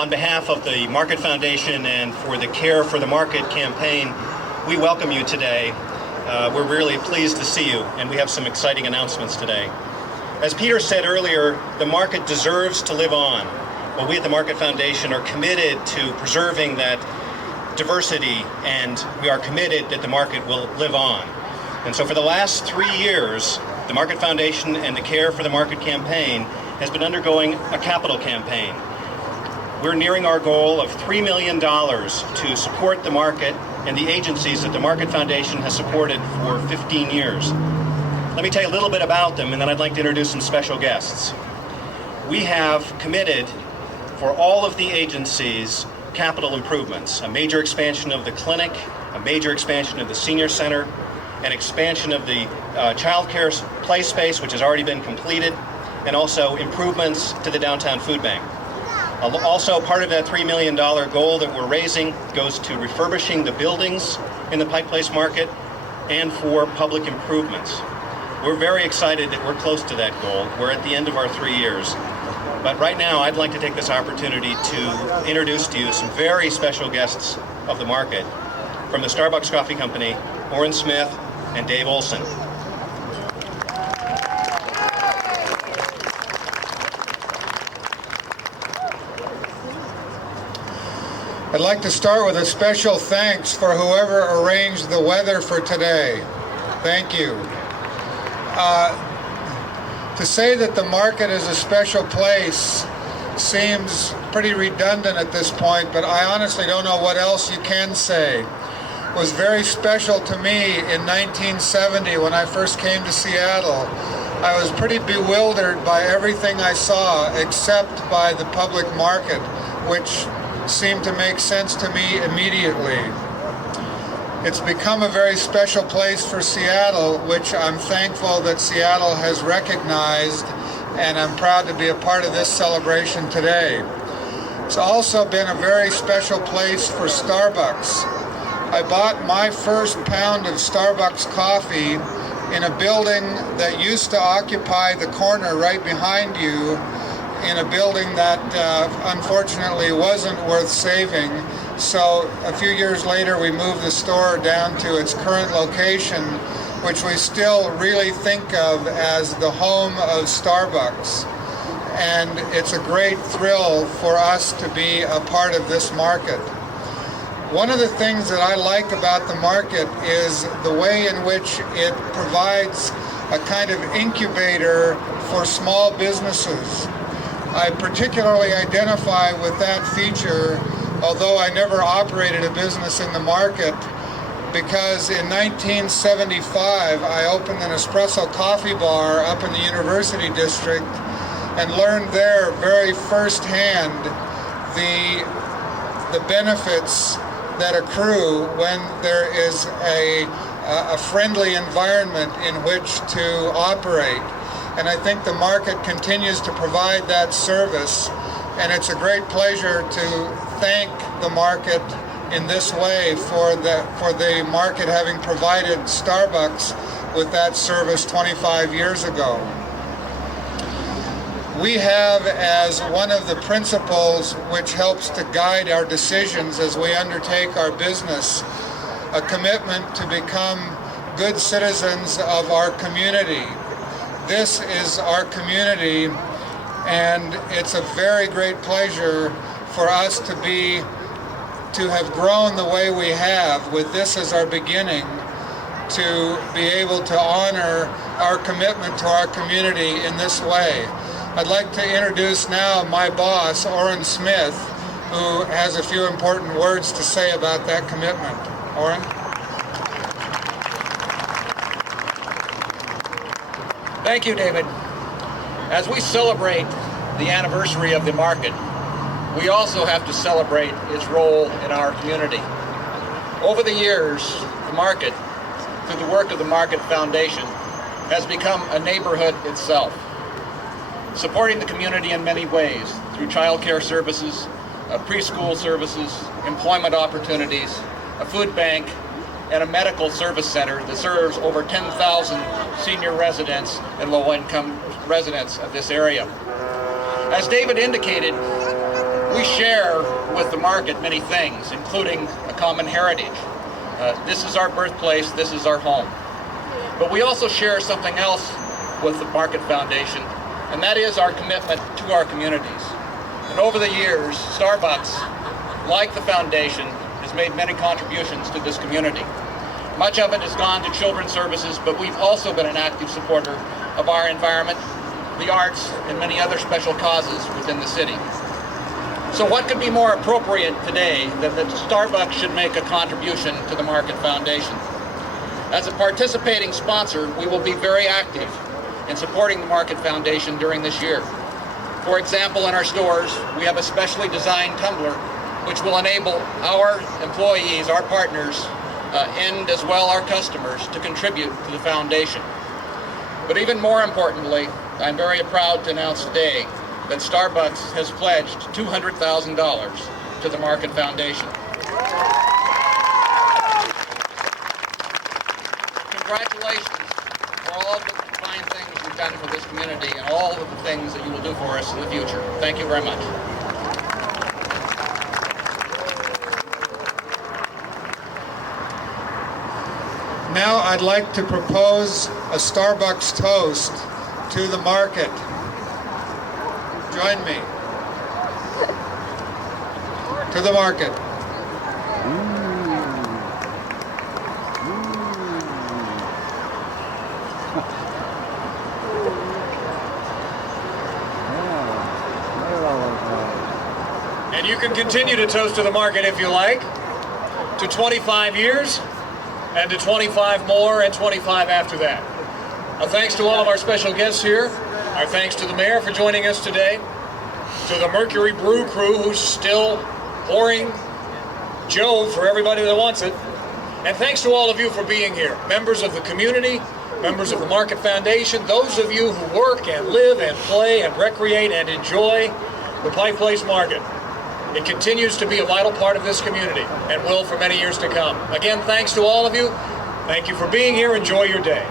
On behalf of the Market Foundation and for the Care for the Market campaign, we welcome you today. We're really pleased to see you, and we have some exciting announcements today. As Peter said earlier, the market deserves to live on. Well, we at the Market Foundation are committed to preserving that diversity, and we are committed that the market will live on. And so for the last 3 years, the Market Foundation and the Care for the Market campaign has been undergoing a capital campaign. We're nearing our goal of $3 million to support the market and the agencies that the Market Foundation has supported for 15 years. Let me tell you a little bit about them, and then I'd like to introduce some special guests. We have committed for all of the agencies capital improvements, a major expansion of the clinic, a major expansion of the senior center, an expansion of the child care play space, which has already been completed, and also improvements to the downtown food bank. Also, part of that $3 million goal that we're raising goes to refurbishing the buildings in the Pike Place Market and for public improvements. We're very excited that we're close to that goal. We're at the end of our 3 years. But right now, I'd like to take this opportunity to introduce to you some very special guests of the market from the Starbucks Coffee Company, Orrin Smith and Dave Olson. I'd like to start with a special thanks for whoever arranged the weather for today. Thank you. To say that the market is a special place seems pretty redundant at this point, but I honestly don't know what else you can say. It was very special to me in 1970 when I first came to Seattle. I was pretty bewildered by everything I saw except by the public market, which seemed to make sense to me immediately. It's become a very special place for Seattle, which I'm thankful that Seattle has recognized, and I'm proud to be a part of this celebration today. It's also been a very special place for Starbucks. I bought my first pound of Starbucks coffee in a building that used to occupy the corner right behind you, in a building that unfortunately wasn't worth saving. So a few years later we moved the store down to its current location, which we still really think of as the home of Starbucks. And it's a great thrill for us to be a part of this market. One of the things that I like about the market is the way in which it provides a kind of incubator for small businesses. I particularly identify with that feature, although I never operated a business in the market, because in 1975 I opened an espresso coffee bar up in the University District and learned there very firsthand the benefits that accrue when there is a friendly environment in which to operate. And I think the market continues to provide that service, and it's a great pleasure to thank the market in this way for the market having provided Starbucks with that service 25 years ago. We have, as one of the principles which helps to guide our decisions as we undertake our business, a commitment to become good citizens of our community. This is our community, and it's a very great pleasure for us to have grown the way we have, with this as our beginning, to be able to honor our commitment to our community in this way. I'd like to introduce now my boss, Orrin Smith, who has a few important words to say about that commitment. Orrin? Thank you, David. As we celebrate the anniversary of the market, we also have to celebrate its role in our community. Over the years, the market, through the work of the Market Foundation, has become a neighborhood itself, supporting the community in many ways through child care services, preschool services, employment opportunities, a food bank, and a medical service center that serves over 10,000 senior residents and low-income residents of this area. As David indicated, We share with the market many things, including a common heritage. This is our birthplace, this is our home. But we also share something else with the Market Foundation, and that is our commitment to our communities. And over the years, Starbucks, like the foundation, has made many contributions to this community. Much of it has gone to children's services, but we've also been an active supporter of our environment, the arts, and many other special causes within the city. So what could be more appropriate today than that Starbucks should make a contribution to the Market Foundation? As a participating sponsor, we will be very active in supporting the Market Foundation during this year. For example, in our stores, we have a specially designed tumbler which will enable our employees, our partners, and as well our customers to contribute to the foundation. But even more importantly, I'm very proud to announce today that Starbucks has pledged $200,000 to the Market Foundation. Congratulations for all of the fine things you've done for this community and all of the things that you will do for us in the future. Thank you very much. Now I'd like to propose a Starbucks toast to the market. Join me. To the market. And you can continue to toast to the market if you like, to 25 years, and to 25 more, and 25 after that. Our thanks to all of our special guests here. Our thanks to the mayor for joining us today. To the Mercury Brew crew who's still pouring Joe for everybody that wants it. And thanks to all of you for being here. Members of the community, members of the Market Foundation, those of you who work and live and play and recreate and enjoy the Pike Place Market. It continues to be a vital part of this community and will for many years to come. Again, thanks to all of you. Thank you for being here. Enjoy your day.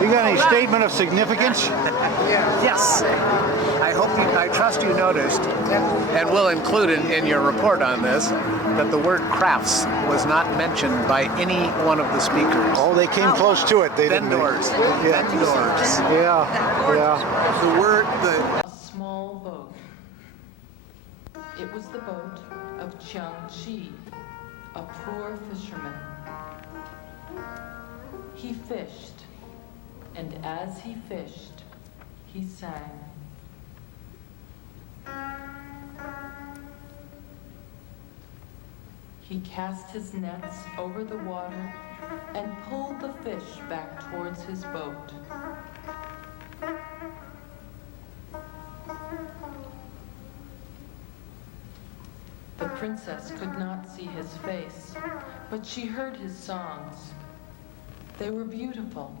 You got any statement of significance? Yes. I trust you noticed, and will include in your report on this, that the word crafts was not mentioned by any one of the speakers. Oh, they came close to it. They didn't. Vendors. Yeah. Vendors. Yeah. The word, A small boat. It was the boat of Chiang Chi, a poor fisherman. He fished, and as he fished, he sang. He cast his nets over the water and pulled the fish back towards his boat. The princess could not see his face, but she heard his songs. They were beautiful,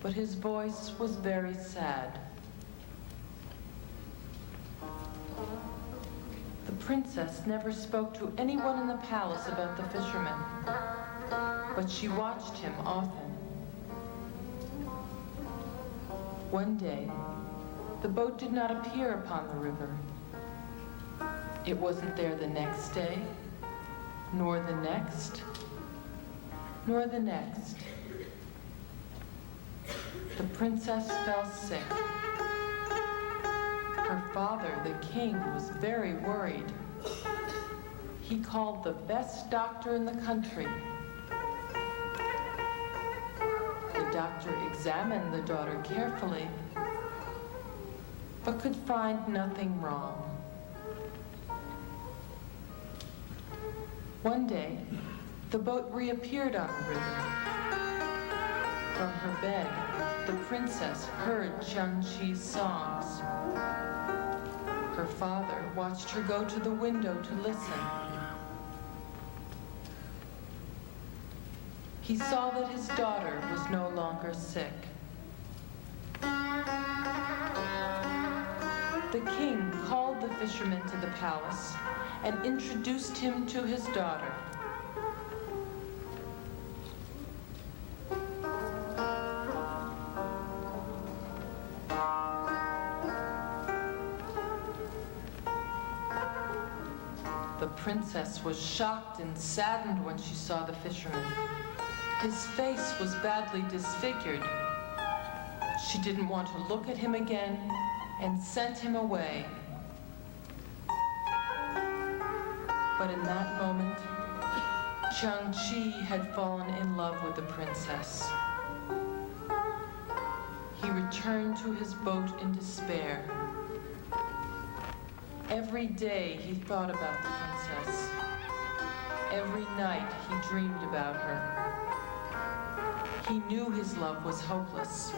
but his voice was very sad. The princess never spoke to anyone in the palace about the fisherman, but she watched him often. One day, the boat did not appear upon the river. It wasn't there the next day, nor the next, nor the next. The princess fell sick. Her father, the king, was very worried. He called the best doctor in the country. The doctor examined the daughter carefully, but could find nothing wrong. One day, the boat reappeared on the river. From her bed, the princess heard Qiangqi's songs. Her father watched her go to the window to listen. He saw that his daughter was no longer sick. The king called the fisherman to the palace and introduced him to his daughter. The princess was shocked and saddened when she saw the fisherman. His face was badly disfigured. She didn't want to look at him again and sent him away. But in that moment, Qiangqi had fallen in love with the princess. He returned to his boat in despair. Every day he thought about the princess. Every night he dreamed about her. He knew his love was hopeless.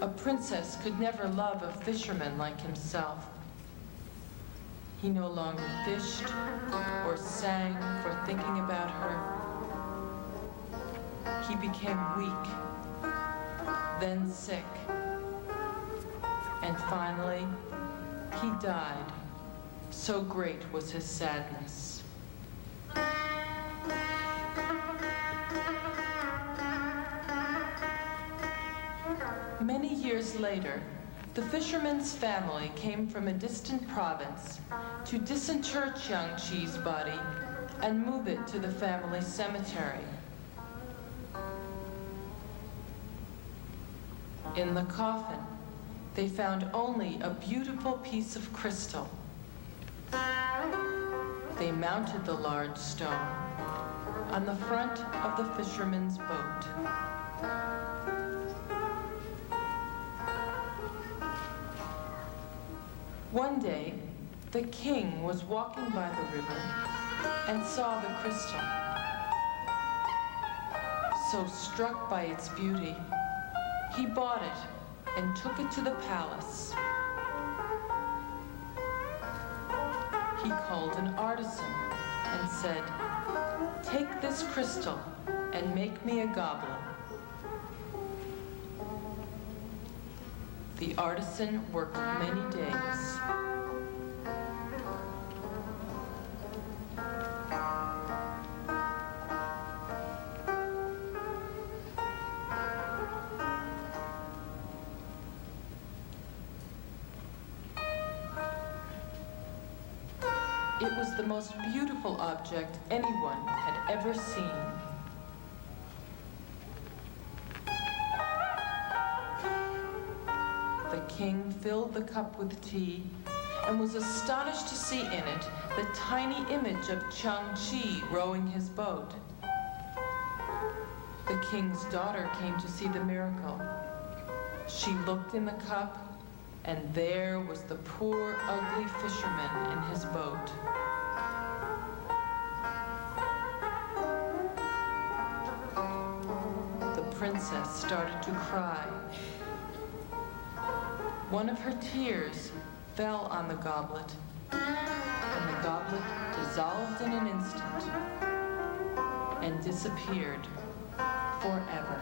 A princess could never love a fisherman like himself. He no longer fished or sang for thinking about her. He became weak, then sick, and finally he died. So great was his sadness. Many years later, the fisherman's family came from a distant province to disinter Qiangqi's body and move it to the family cemetery. In the coffin, they found only a beautiful piece of crystal. They mounted the large stone on the front of the fisherman's boat. One day, the king was walking by the river and saw the crystal. So struck by its beauty, he bought it and took it to the palace. He called an artisan and said, "Take this crystal and make me a goblet." The artisan worked many days. It was the most beautiful object anyone had ever seen. The king filled the cup with tea and was astonished to see in it the tiny image of Qiangqi rowing his boat. The king's daughter came to see the miracle. She looked in the cup, and there was the poor, ugly fisherman in his boat. princess started to cry. One of her tears fell on the goblet, and the goblet dissolved in an instant and disappeared forever.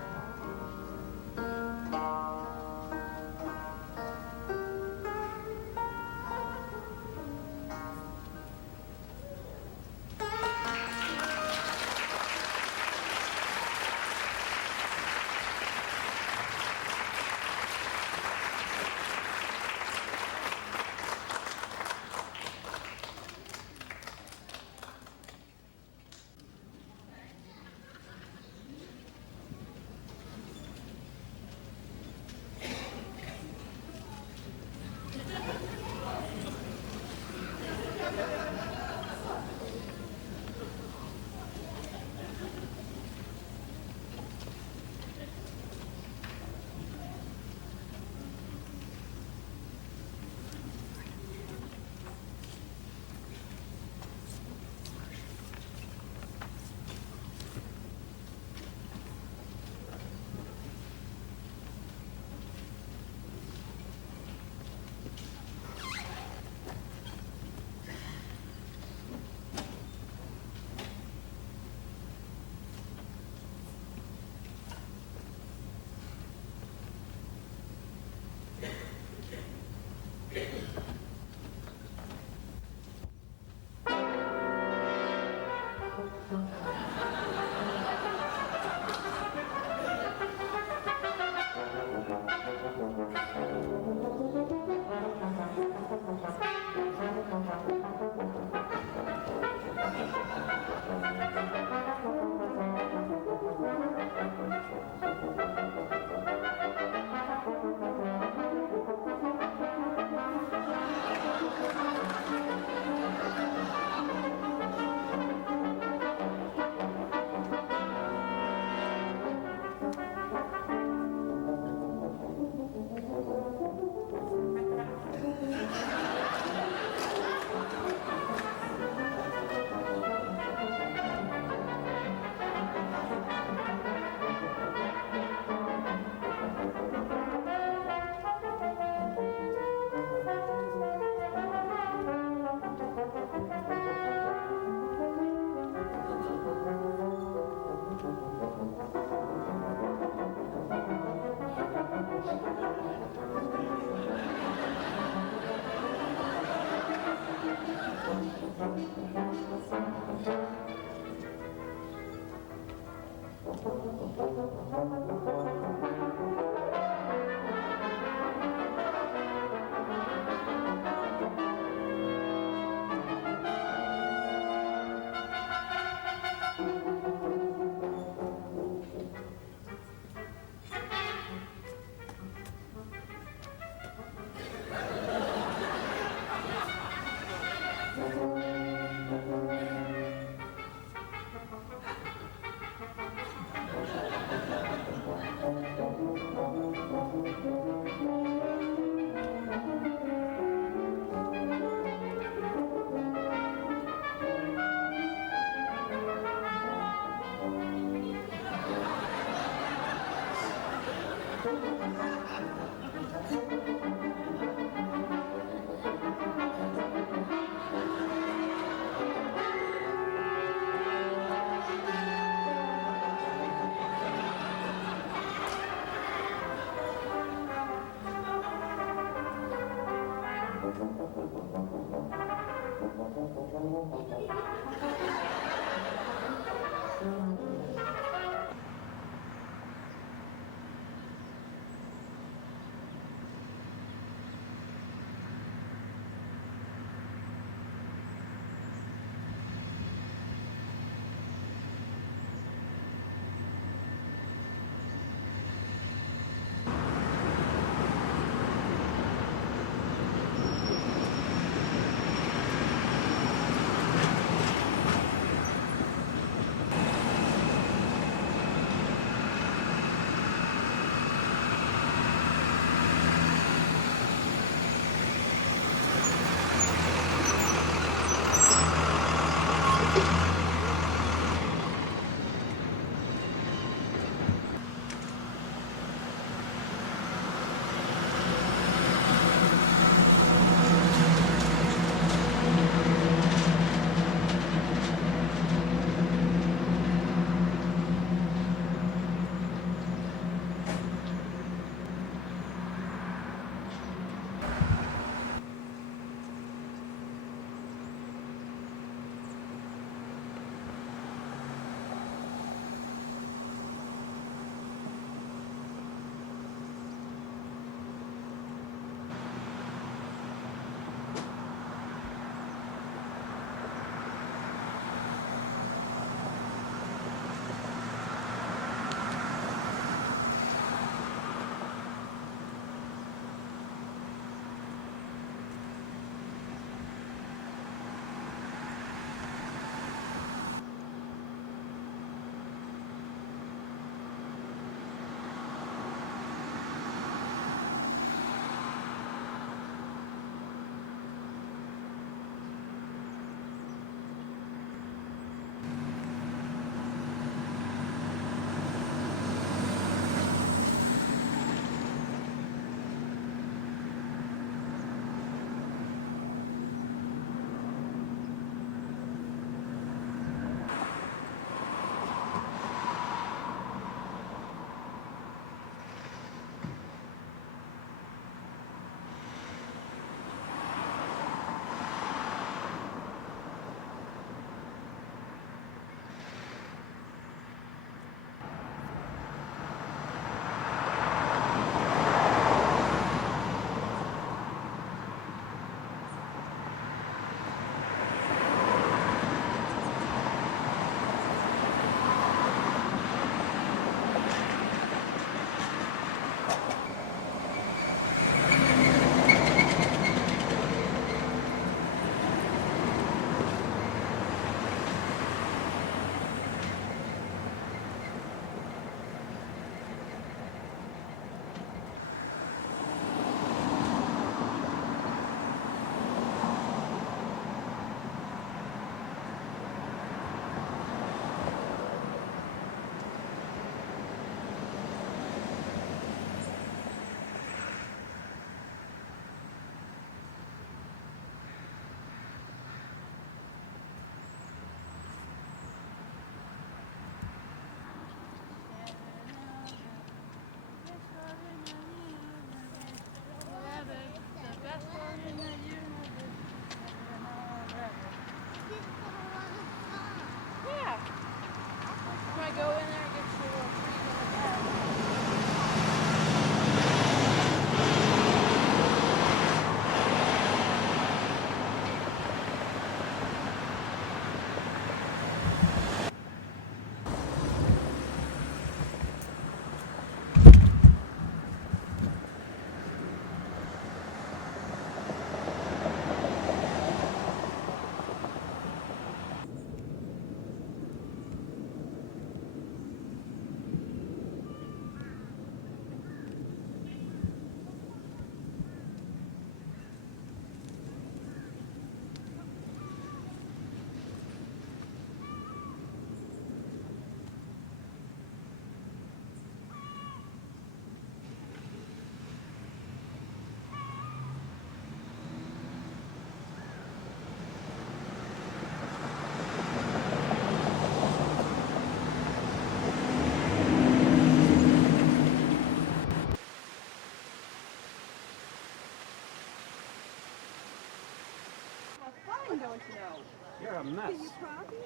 don't know. You're a mess. Can you copy?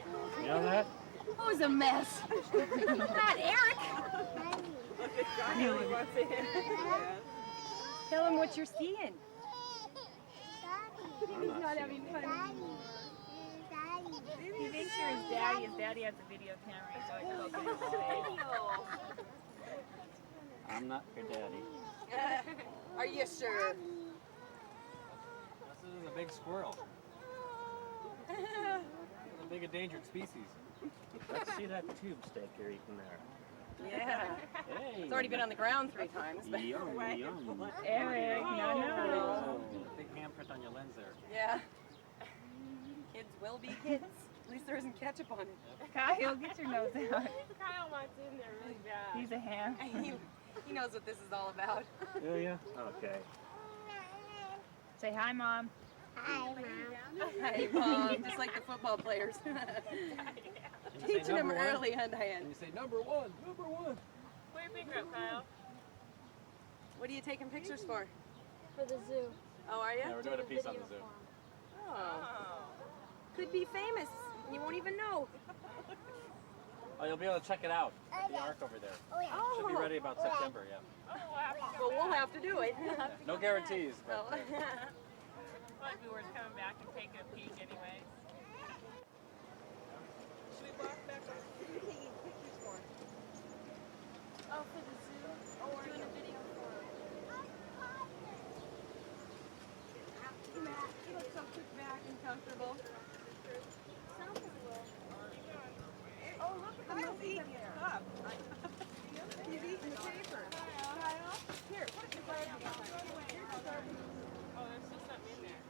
You know that? Who's a mess? Not Eric. Tell him what you're seeing. He's not having fun. He makes sure his daddy has a video camera. He's always looking at his I'm not your daddy. Are you sure? This is a big squirrel. It's a big endangered species. Let's see that tube steak you're eating there. Yeah. Hey. It's already been on the ground 3 times. But Yum, yum. Eric, no. Oh, big handprint on your lens there. Yeah. Kids will be kids. At least there isn't ketchup on it. Kyle, get your nose out. Kyle wants in there really bad. He's a ham. He knows what this is all about. Do you? Okay. Say hi, Mom. Hi, Mom. Hi, Mom. Just like the football players. Teaching them early hand to hand. And you say number one, number one. Put your finger up, Kyle. What are you taking pictures for? For the zoo. Oh, are you? Yeah, we're doing a piece on the zoo. Oh. Could be famous. You won't even know. Oh, you'll be able to check it out at the ark over there. Oh. Should be ready about September, yeah. Well, we'll have to do it. No guarantees, but Might be worth coming back and taking a peek anyway. Should we walk back up? Who are you taking pictures for? Oh, for the zoo? Oh, we're doing a video for You look so kicked back and comfortable. Oh, look at the monkey in there. He's eating the paper. Kyle? Here, put the garbage. Here's the garbage. Oh, there's still something in there.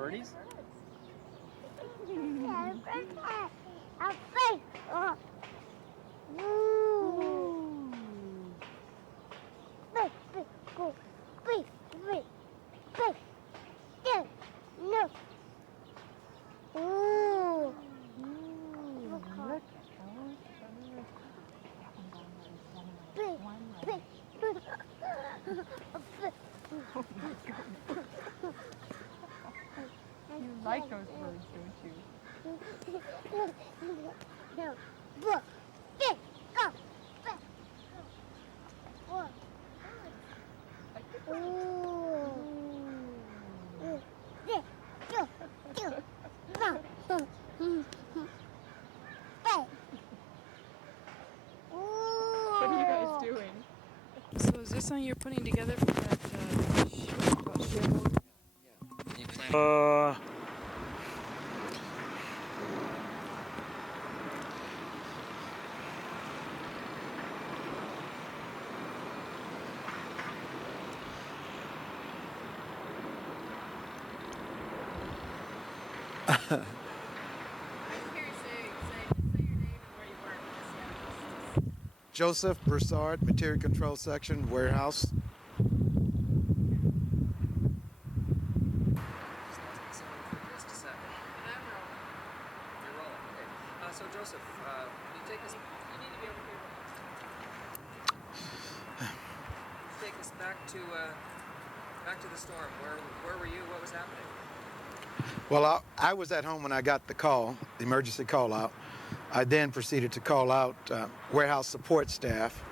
birdies? You like those birds, don't you? What are you guys doing? So is this something you're putting together for that show about Cherbourg? Joseph Broussard, Material Control Section, Warehouse. Just a second. And I'm rolling. You're rolling. Okay. So Joseph, can you take us? You need to be over here. Take us back to the storm. Where were you? What was happening? Well, I was at home when I got the call, the emergency call out. I then proceeded to call out warehouse support staff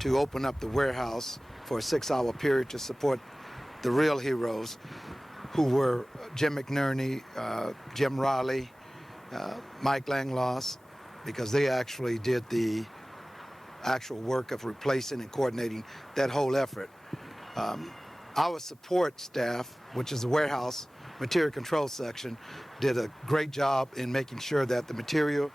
to open up the warehouse for a 6-hour period to support the real heroes, who were Jim McNerney, Jim Riley, Mike Langloss, because they actually did the actual work of replacing and coordinating that whole effort. Our support staff, which is the warehouse material control section, did a great job in making sure that the material